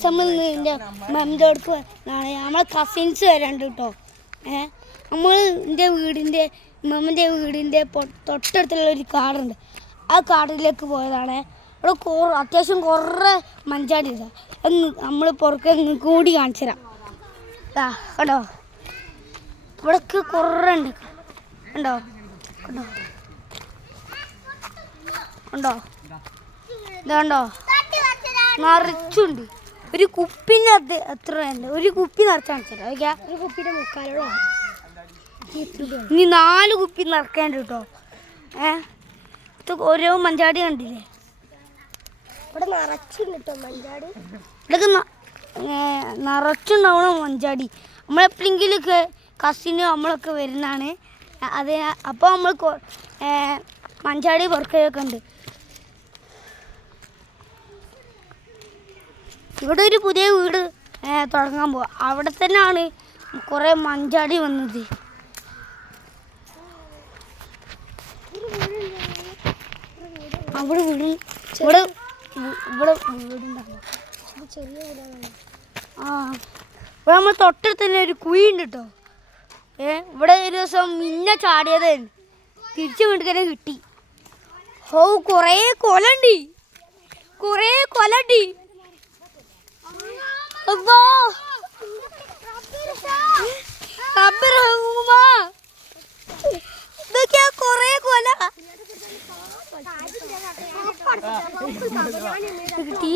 Guys നമ്മൾ എൻ്റെ മമ്മിൻ്റെ അടുത്ത് നമ്മളെ കസിൻസ് വരാണ്ട് കേട്ടോ. നമ്മൾ എൻ്റെ വീടിൻ്റെ മമ്മിൻ്റെ വീടിൻ്റെ തൊട്ടടുത്തുള്ള ഒരു കാടുണ്ട്. ആ കാട്ടിലേക്ക് പോയതാണ്. അവിടെ അത്യാവശ്യം കുറേ മഞ്ചാടി ഇതാണ്. നമ്മൾ പുറത്ത് കൂടി കാണിച്ചു തരാം. കേട്ടോ ഇവിടേക്ക് കുറേ ഉണ്ട്. ഉണ്ടോ കണ്ടോ ഉണ്ടോ ഇതാണ്ടോ നിറച്ചുണ്ട്. ഒരു കുപ്പിൻ്റെ അത് എത്ര ഉണ്ട്? ഒരു കുപ്പി നിറച്ചാണ് വെച്ചാൽ ഒരു കുപ്പിൻ്റെ മുക്കാലോളോ ഇനി 4 കുപ്പി നിറക്കാണ്ട് കേട്ടോ. ഓരോ മഞ്ചാടി കണ്ടില്ലേ? ഇവിടെ നിറച്ചുണ്ട് കേട്ടോ മഞ്ചാടി. ഇതൊക്കെ നിറച്ചുണ്ടാവണം മഞ്ചാടി. നമ്മളെപ്പോഴെങ്കിലൊക്കെ കസിനും നമ്മളൊക്കെ വരുന്നതാണ്. അത് അപ്പോൾ നമ്മൾ മഞ്ചാടി പുറക്കൊക്കെ ഉണ്ട്. ഇവിടെ ഒരു പുതിയ വീട് തുടങ്ങാൻ പോവാ. അവിടെ തന്നെയാണ് കുറേ മഞ്ചാടി വന്നത്. അവിടെ വീട് ഇവിടെ ഇവിടെ വീടുണ്ടാകും. ചെറിയ വീടാണ്. ഇവിടെ നമ്മൾ തൊട്ടടുത്ത് തന്നെ ഒരു കുഴി ഉണ്ട് കേട്ടോ. ഇവിടെ ഒരു ദിവസം മിന്ന ചാടിയതായിരുന്നു. തിരിച്ചു വീട്ടിൽ കിട്ടി. ഓ കുറേ കൊലണ്ട്, കുറേ കൊലണ്ട്. ഇതൊക്കെയാ കൊറേ കൊല കിട്ടി.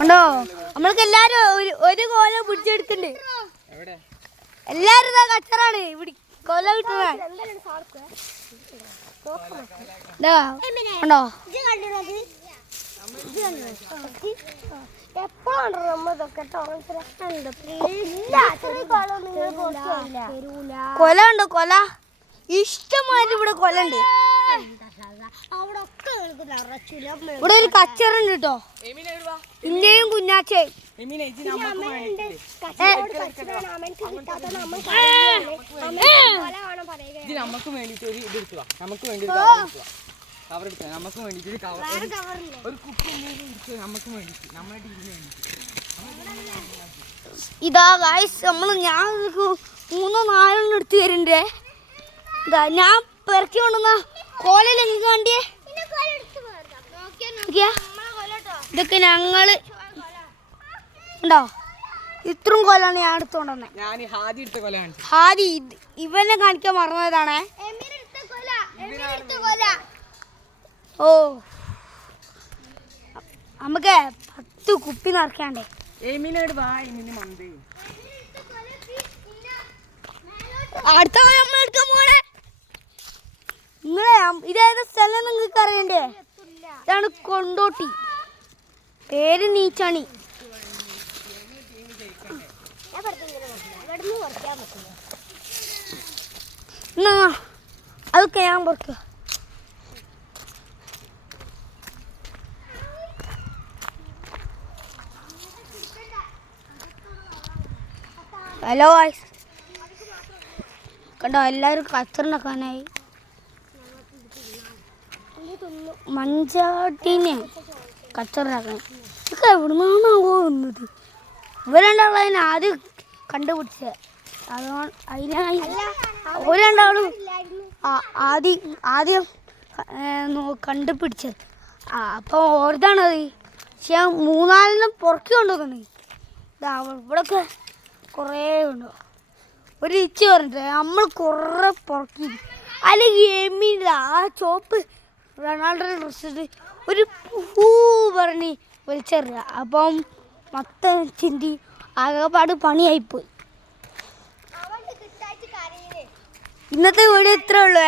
കണ്ടോ നമ്മൾക്ക് എല്ലാരും ഒരു കോല പിടിച്ചെടുത്തിട്ടുണ്ട്. എല്ലാരും ഇതാ കച്ചറാണ് ഇവിടെ കൊല കിട്ടുന്ന. കണ്ടോ കൊല ഉണ്ടോ? കൊല ഇഷ്ടമാതിരി ഇവിടെ കൊല ഉണ്ട്. ഇവിടെ ഒരു കച്ചറുണ്ട് കേട്ടോ. ഇന്നയും കുഞ്ഞാച്ചേ ഇതാ ഗൈസ് ഞാൻ 3-4 എടുത്ത് തരുന്നുണ്ട്. ഇതാ ഞാൻ പെറുക്കി കൊണ്ടുവന്ന കോലയിൽ എനിക്ക് കണ്ടിയേ. ഇതൊക്കെ ഞങ്ങള് ഉണ്ടോ ഇത്രയും കൊലാണ് ഞാൻ എടുത്തോണ്ടെന്നെ. ഹാദി ഇവനെ കാണിക്കാൻ മറന്നതാണേ. ഓ നമുക്ക് 10 കുപ്പി നിറക്കാണ്ടേ. അടുത്ത നമ്മൾ എടുക്കാൻ പോണേ. നിങ്ങളെ ഇതേത് സ്ഥലം നിങ്ങൾക്ക് അറിയണ്ടേ? ഇതാണ് കൊണ്ടോട്ടി, പേര് നീച്ചാണി. അതൊക്കെ ഞാൻ പൊറുക്കുക. ഹലോ ഗൈസ് കണ്ടോ എല്ലാവരും കച്ചറുണ്ടാക്കാനായി. മഞ്ചാട്ടിനെ കച്ചറുണ്ടാക്കാൻ ഇതൊക്കെ എവിടുന്നാണോ വന്നത്? ഇവരുണ്ടാവുള്ളതിനെ ആദ്യം കണ്ടുപിടിച്ചത്. അതുകൊണ്ട് ഓരണ്ടാളും ആദ്യം കണ്ടുപിടിച്ചത്. അപ്പോൾ ഓർതാണത്. പക്ഷെ 3-4 പുറക്കി കൊണ്ടുവന്നു. ഇവിടെയൊക്കെ കുറേ ഉണ്ടോ. ഒരു ഇച്ച് പറഞ്ഞിട്ട് നമ്മൾ കുറേ പുറക്കി. അല്ലെങ്കിൽ എമ്മീൻ്റെ ആ ചോപ്പ് റൊണാൾഡോയുടെ ഡ്രസ്സിട്ട് ഒരു പൂ പറഞ്ഞ് വലിച്ചെറിയുക. അപ്പം മൊത്തം ചിന്തി ആകെപ്പാട് പണിയായിപ്പോയി. ഇന്നത്തെ വീഡിയോ ഇത്രേ ഉള്ളൂ.